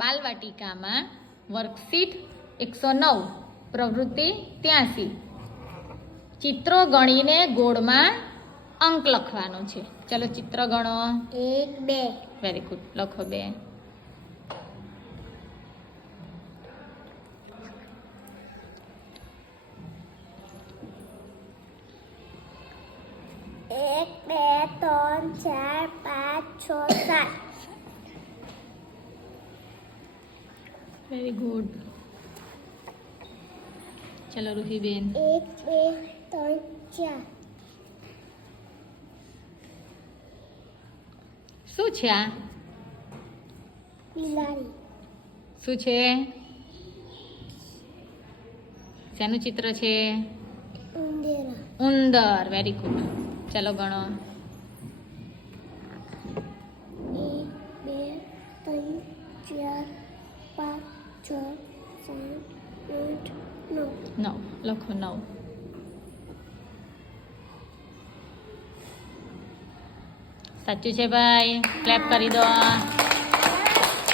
બાલવાટિકામાં worksheet 109 પ્રવૃત્તિ 83 ચિત્રો ગણીને ગોળમાં અંક લખવાનો છે. ચલો ચિત્ર ગણો. 1 2 વેરી ગુડ. લખો 2. एक बे 3 4 5 6 7 વેરી ગુડ. ચલો રૂહીબેન. 1 2 3 4 શું છે આ? બિલાડી શું છે? શેનું ચિત્ર છે? ઉંદેરા ઉંદર. Very good. ચલો ગણો. 1 2 3 4 5 6 7 8 9 9. લખો 9. સાચું છે ભાઈ. ક્લેપ કરી દો.